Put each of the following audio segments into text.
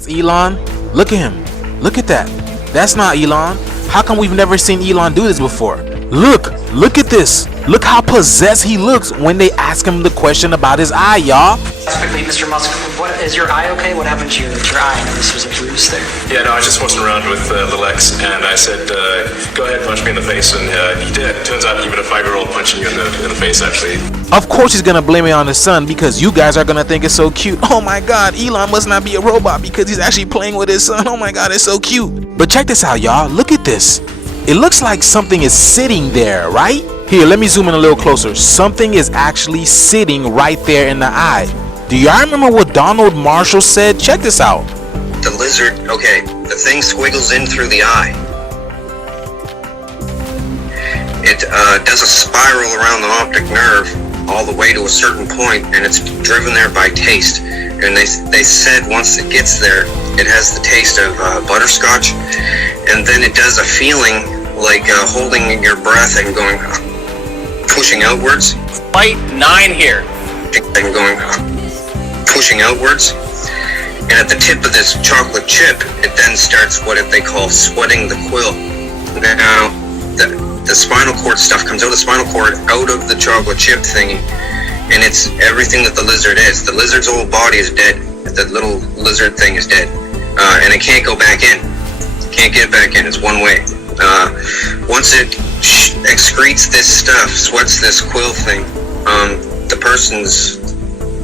That's Elon? Look at him. Look at that. That's not Elon. How come we've never seen Elon do this before? Look at this. Look how possessed he looks when they ask him the question about his eye, y'all. Quickly, Mr. Musk, what is your eye okay? What happened to your eye? I know this was a bruise there. Yeah, no, I was just messing around with little X, and I said, go ahead, punch me in the face, and he did. Turns out even a 5-year-old punching you in the face, actually. Of course he's gonna blame it on his son because you guys are gonna think it's so cute. Oh my god, Elon must not be a robot because he's actually playing with his son. Oh my god, it's so cute. But check this out, y'all. Look at this. It looks like something is sitting there, right? Here, let me zoom in a little closer. Something is actually sitting right there in the eye. Do y'all remember what Donald Marshall said? Check this out. The lizard, okay, the thing squiggles in through the eye. It does a spiral around the optic nerve all the way to a certain point, and it's driven there by taste. And they said once it gets there, it has the taste of butterscotch, and then it does a feeling like holding your breath and going, pushing outwards. Light 9 here. And going, pushing outwards. And at the tip of this chocolate chip, it then starts what they call sweating the quill. Now, the spinal cord stuff comes out of the spinal cord, out of the chocolate chip thingy, and it's everything that the lizard is. The lizard's whole body is dead. The little lizard thing is dead, and it can't go back in. Can't get back in. It's one way. Once it excretes this stuff, sweats this quill thing, the person's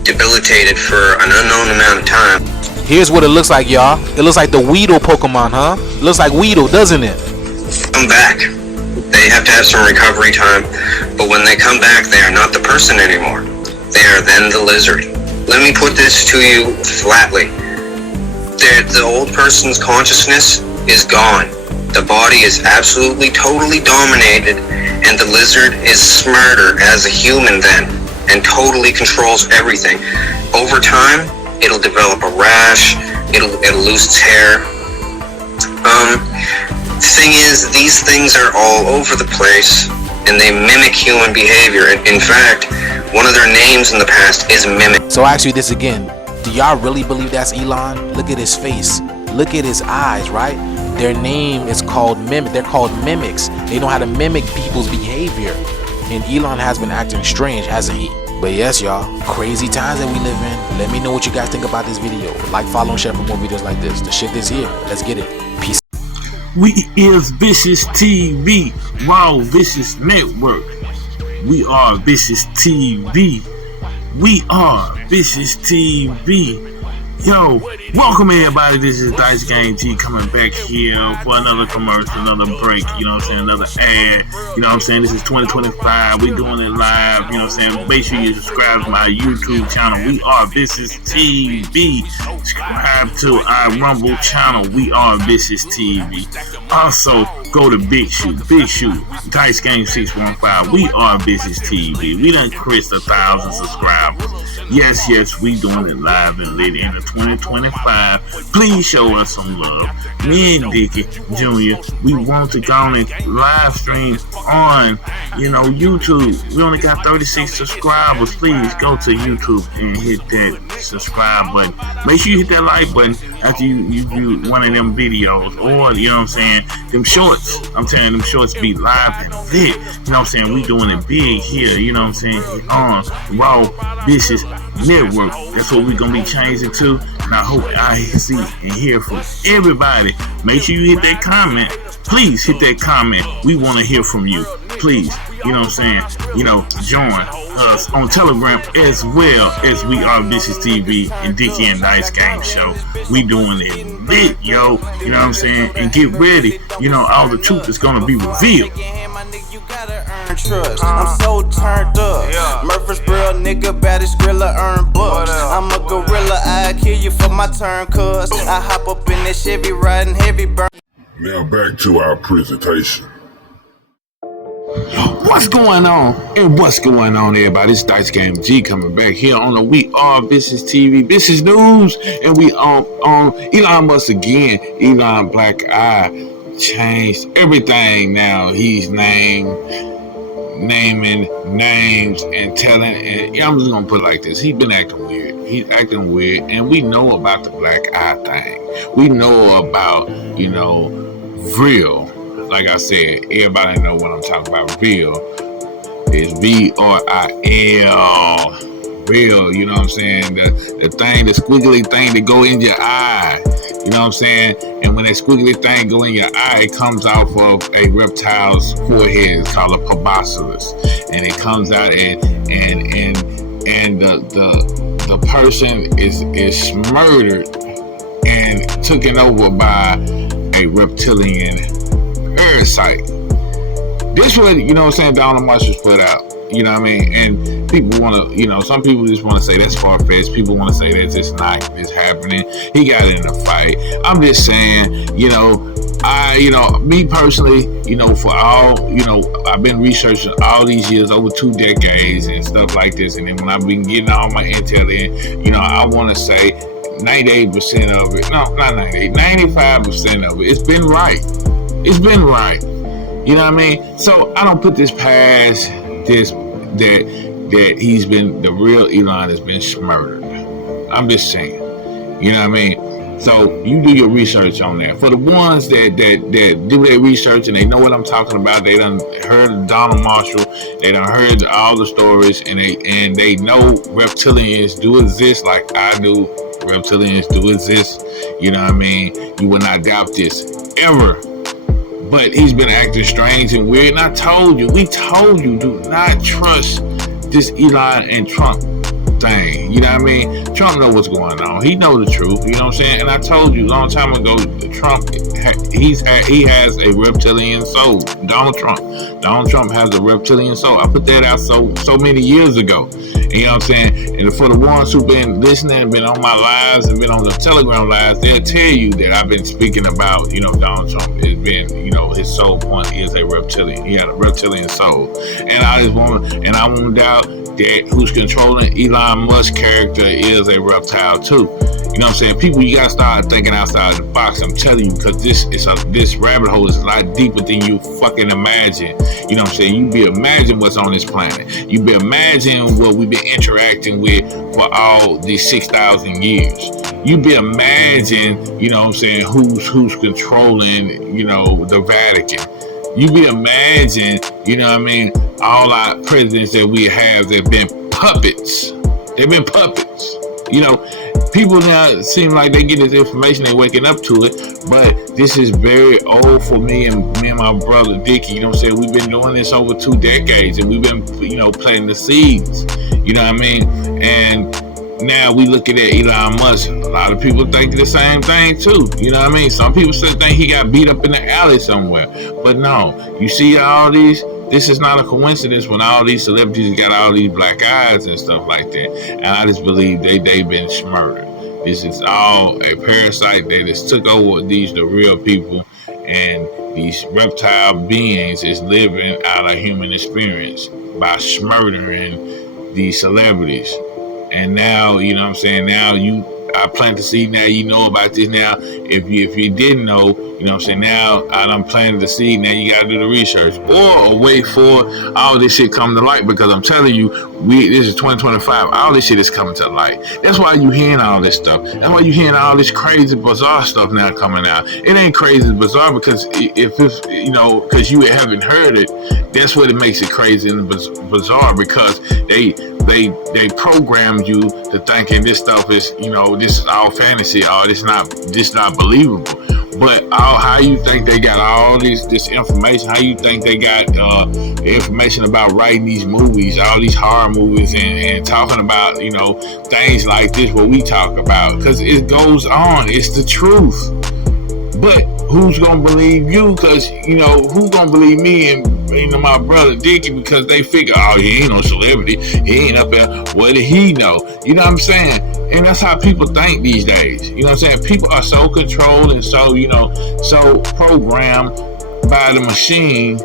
debilitated for an unknown amount of time. Here's what it looks like, y'all. It looks like the Weedle Pokemon, huh? It looks like Weedle, doesn't it? Come back. They have to have some recovery time, but when they come back, they are not the person anymore. They are then the lizard. Let me put this to you flatly. The old person's consciousness is gone. The body is absolutely, totally dominated, and the lizard is smarter as a human then, and totally controls everything. Over time, it'll develop a rash, it'll lose its hair. Thing is, these things are all over the place, and they mimic human behavior. In fact, one of their names in the past is Mimic. So I ask you this again. Do y'all really believe that's Elon? Look at his face. Look at his eyes, right? Their name is called Mimic. They're called mimics. They know how to mimic people's behavior. And Elon has been acting strange, hasn't he? But yes, y'all, crazy times that we live in. Let me know what you guys think about this video. Like, follow, and share for more videos like this. The shit is here. Let's get it. Peace. We is VishusTv, Wow Vicious Network. We are VishusTv. We are VishusTv. Yo, welcome everybody. This is Dice Game G coming back here for another commercial, another break, you know what I'm saying, another ad, you know what I'm saying. This is 2025, we doing it live, you know what I'm saying. Make sure you subscribe to my YouTube channel. We are VishusTv. Subscribe to our Rumble channel. We are VishusTv. Also, go to Big Shoot, Dice Game 615. We are VishusTv. We done crossed 1,000 subscribers. Yes, we doing it live and lit in the 2025. Please show us some love. Me and Dickie Jr., we want to go on and live stream on, YouTube. We only got 36 subscribers. Please go to YouTube and hit that subscribe button. Make sure you hit that like button after you view one of them videos, or, you know what I'm saying, them shorts. I'm telling them shorts be live and lit. You know what I'm saying? We doing it big here, you know what I'm saying, on Raw Vicious Network. That's what we're gonna be changing to, and I hope I see and hear from everybody. Make sure you hit that comment. Please hit that comment. We want to hear from you. Please, you know what I'm saying, join us on Telegram as well as We Are VishusTv and Dickie and Dice Game Show. We doing it big, yo, you know what I'm saying, and get ready, all the truth is gonna be revealed. Trust. I'm so turned up. Murfreesboro nigga, baddest grilla, earn bucks. I'm a gorilla, I kill you for my turn, cuz I hop up in that Chevy riding heavy burn. Now back to our presentation. What's going on? And what's going on, everybody? It's Dice Game G coming back here on the We Are VishusTv Vicious News, and we on Elon Musk again. Elon Black Eye changed everything now. He's named naming names and telling, and yeah, I'm just gonna put it like this. He's been acting weird. He's acting weird, and we know about the black eye thing. We know about, real. Like I said, everybody know what I'm talking about. Real is VRIL. Real, you know what I'm saying? The thing, the squiggly thing that go in your eye. You know what I'm saying? And when that squiggly thing go in your eye, it comes off of a reptile's forehead. It's called a proboscis, and it comes out and the person is murdered and taken over by a reptilian parasite. This what, you know what I'm saying, Donald Marshall's put out. You know what I mean? And people want to, some people just want to say that's far-fetched. People want to say that's just not this happening. He got in a fight. I'm just saying, me personally, for all, I've been researching all these years, over 2 decades and stuff like this. And then when I've been getting all my intel in, I want to say 98% of it, no, not 98, 95% of it, it's been right. It's been right. You know what I mean? So I don't put this past this that he's been, the real Elon has been murdered. I'm just saying. You know what I mean? So you do your research on that. For the ones that do their research and they know what I'm talking about, they done heard of Donald Marshall, they done heard all the stories, and they know reptilians do exist like I do. Reptilians do exist. You know what I mean? You will not doubt this ever. But he's been acting strange and weird. And we told you, do not trust this Elon and Trump thing. You know what I mean? Trump knows what's going on. He knows the truth. You know what I'm saying? And I told you a long time ago, Trump, he has a reptilian soul. Donald Trump has a reptilian soul. I put that out so many years ago. And you know what I'm saying? And for the ones who've been listening, been on my lives and been on the Telegram lives, they'll tell you that I've been speaking about, Donald Trump has been, his soul point is a reptilian. He had a reptilian soul. And I won't doubt that who's controlling Elon Musk's character is a reptile too. You know what I'm saying? People, you gotta start thinking outside the box. I'm telling you, because this rabbit hole is a lot deeper than you fucking imagine. You know what I'm saying? You be imagine what's on this planet. You be imagine what we've been interacting with for all these 6,000 years. You be imagine, you know what I'm saying, who's controlling, the Vatican. You be imagine, you know what I mean, all our presidents that we have that have been puppets. They've been puppets. People now seem like they get this information, they waking up to it, but this is very old for me and my brother Dickie. You know what I'm saying? We've been doing this over 2 decades, and we've been, planting the seeds. You know what I mean? And now we looking at Elon Musk. A lot of people think the same thing too. You know what I mean? Some people still think he got beat up in the alley somewhere. But no, you see all these, this is not a coincidence when all these celebrities got all these black eyes and stuff like that. And I just believe they've been murdered. This is all a parasite that has took over the real people, and these reptile beings is living out a human experience by murdering these celebrities. And now, you know what I'm saying, I plant the seed now, you know about this now. If you didn't know, you know what I'm saying, now I done planted the seed, now you gotta do the research. Or wait for all this shit come to light, because I'm telling you, this is 2025, all this shit is coming to light. That's why you hearing all this stuff. That's why you hearing all this crazy, bizarre stuff now coming out. It ain't crazy, bizarre, because if it's, because you haven't heard it, that's what it makes it crazy and bizarre, because they programmed you to thinking this stuff is, this is all fantasy, or this not believable. But how you think they got all this information? How you think they got the information about writing these movies, all these horror movies, and talking about things like this, what we talk about? Because it goes on. It's the truth. But who's gonna believe you? Because who's gonna believe me and my brother Dickie, because they figure, oh, he ain't no celebrity, he ain't up there. What did he know? You know what I'm saying? And that's how people think these days. You know what I'm saying? People are so controlled and so so programmed by the machine,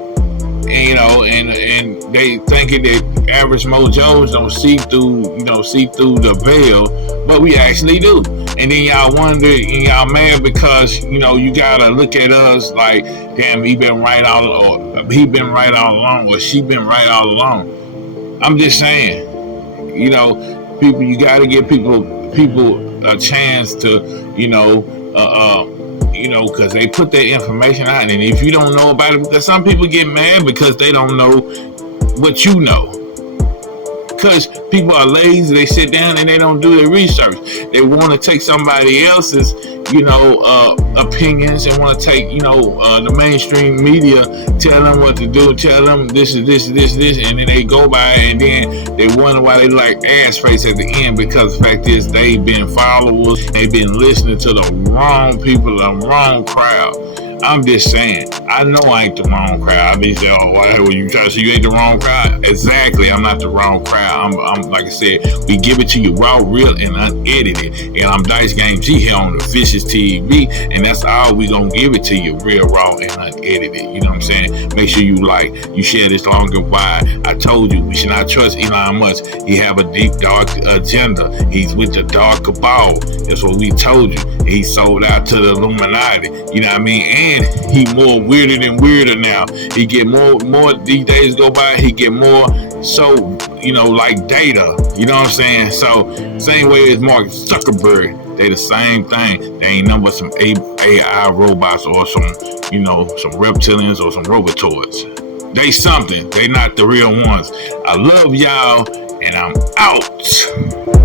and they thinking that average mojos don't see through the veil, but we actually do. And then y'all wonder and y'all mad because you gotta look at us like, damn, he been right all he been right all along, or she been right all along. I'm just saying, you know, people, you got to give people a chance to, because they put their information out, and if you don't know about it, because some people get mad because they don't know what you know. Because people are lazy, they sit down and they don't do their research. They want to take somebody else's, opinions, and want to take, the mainstream media, tell them what to do, tell them this is this, and then they go by and then they wonder why they like ass face at the end, because the fact is they've been followers, they've been listening to the wrong people, the wrong crowd. I'm just saying, I know I ain't the wrong crowd. I mean, say, oh, why were you trying to say you ain't the wrong crowd? Exactly, I'm not the wrong crowd. I'm like I said, we give it to you raw, real, and unedited. And I'm Dice Game G here on the Vicious TV, and that's all we gonna give it to you, real, raw, and unedited. You know what I'm saying? Make sure you like, you share this long and wide. I told you, we should not trust Elon Musk. He have a deep, dark agenda. He's with the dark cabal. That's what we told you. He sold out to the Illuminati. You know what I mean? And he more weirder than weirder now. He get more these days go by, he get more so, like data. You know what I'm saying? So same way as Mark Zuckerberg, they the same thing. They ain't nothing but some AI robots or some reptilians or some robotoids. They something. They not the real ones. I love y'all, and I'm out.